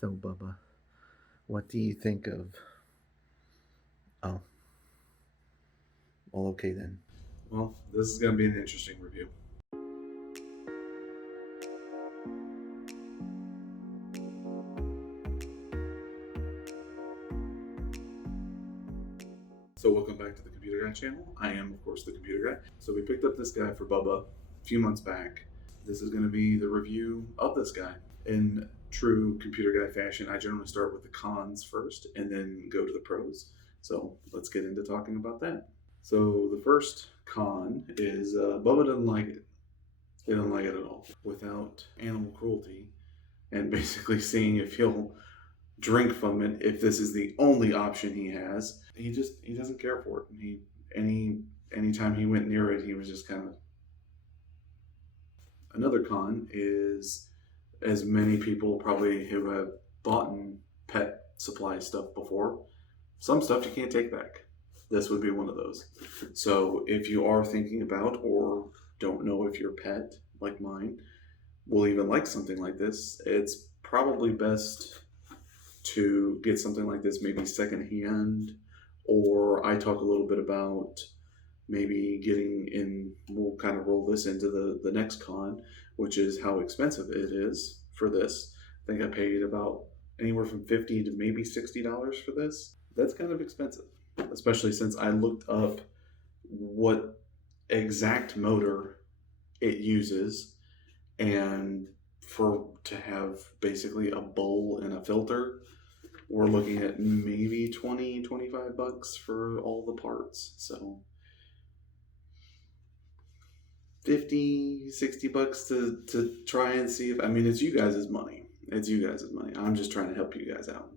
So, Bubba, what do you think of... Oh, well, okay then. Well, this is going to be an interesting review. So welcome back to the Computer Guy channel. I am, of course, the Computer Guy. So we picked up this guy for Bubba a few months back. This is going to be the review of this guy. In true Computer Guy fashion, I generally start with the cons first and then go to the pros. So let's get into talking about that. So the first con is Bubba doesn't like it. He doesn't like it at all. Without animal cruelty and basically seeing if he'll drink from it if this is the only option he has, he doesn't care for it. Anytime he went near it, he was just kind of... Another con is, as many people probably who have bought pet supply stuff before, some stuff you can't take back. This would be one of those. So if you are thinking about or don't know if your pet, like mine, will even like something like this, it's probably best to get something like this maybe secondhand, or I talk a little bit about maybe getting in, we'll kind of roll this into the next con, which is how expensive it is for this. I think I paid about anywhere from $50 to maybe $60 for this. That's kind of expensive, especially since I looked up what exact motor it uses, and to have basically a bowl and a filter, we're looking at maybe $20-$25 for all the parts. So $50-$60 to try and see if, I mean, it's you guys' money. It's you guys' money. I'm just trying to help you guys out.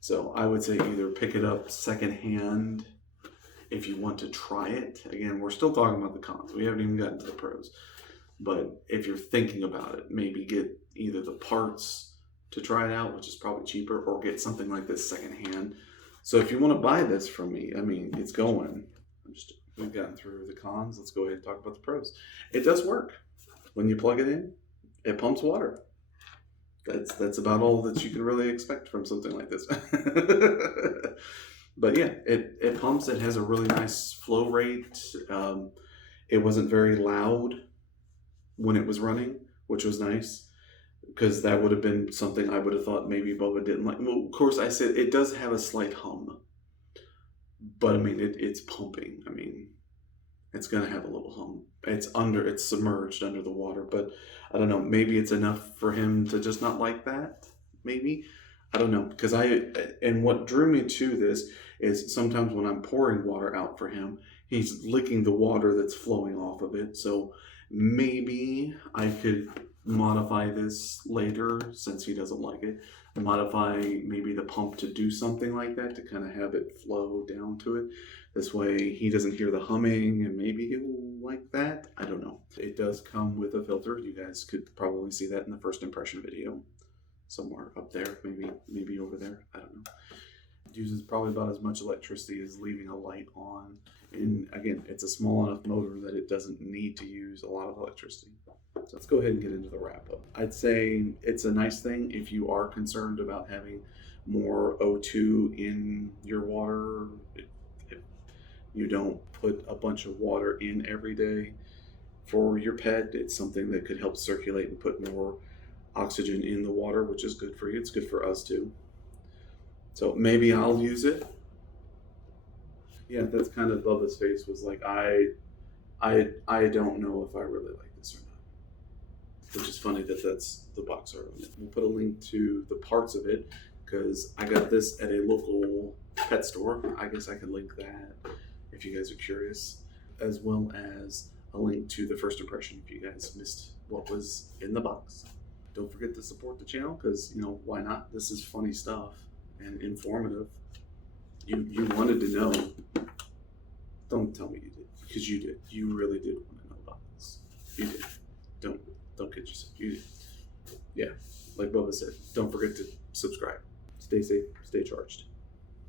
So I would say either pick it up secondhand if you want to try it. Again, we're still talking about the cons. We haven't even gotten to the pros. But if you're thinking about it, maybe get either the parts to try it out, which is probably cheaper, or get something like this secondhand. So if you want to buy this from me, I mean, it's going. We've gotten through the cons. Let's go ahead and talk about the pros. It does work. When you plug it in, it pumps water. That's about all that you can really expect from something like this. But yeah, it pumps. It has a really nice flow rate. It wasn't very loud when it was running, which was nice, because that would have been something I would have thought maybe Bubba didn't like. Well, of course, I said it does have a slight hum, but I mean, it's pumping. I mean, it's going to have a little hum. It's submerged under the water, but I don't know, maybe it's enough for him to just not like that. Maybe, I don't know, because and what drew me to this is sometimes when I'm pouring water out for him, he's licking the water that's flowing off of it. So maybe I could modify this later, since he doesn't like it, and modify maybe the pump to do something like that, to kind of have it flow down to it. This way he doesn't hear the humming, and maybe he'll like that. I don't know. It does come with a filter. You guys could probably see that in the first impression video, somewhere up there, maybe over there, I don't know. It uses probably about as much electricity as leaving a light on. And again, it's a small enough motor that it doesn't need to use a lot of electricity. So let's go ahead and get into the wrap up. I'd say it's a nice thing if you are concerned about having more O2 in your water. If you don't put a bunch of water in every day for your pet, it's something that could help circulate and put more oxygen in the water, which is good for you. It's good for us too. So maybe I'll use it. Yeah, that's kind of Bubba's face was like, I don't know if I really like this or not. Which is funny that that's the box art on it. We'll put a link to the parts of it, because I got this at a local pet store. I guess I could link that if you guys are curious, as well as a link to the first impression if you guys missed what was in the box. Don't forget to support the channel, because, you know, why not? This is funny stuff and informative. You wanted to know. Don't tell me you did, because you did. You really did want to know about this. You did. Don't kid yourself. You did. Yeah, like Bubba said, don't forget to subscribe. Stay safe, stay charged.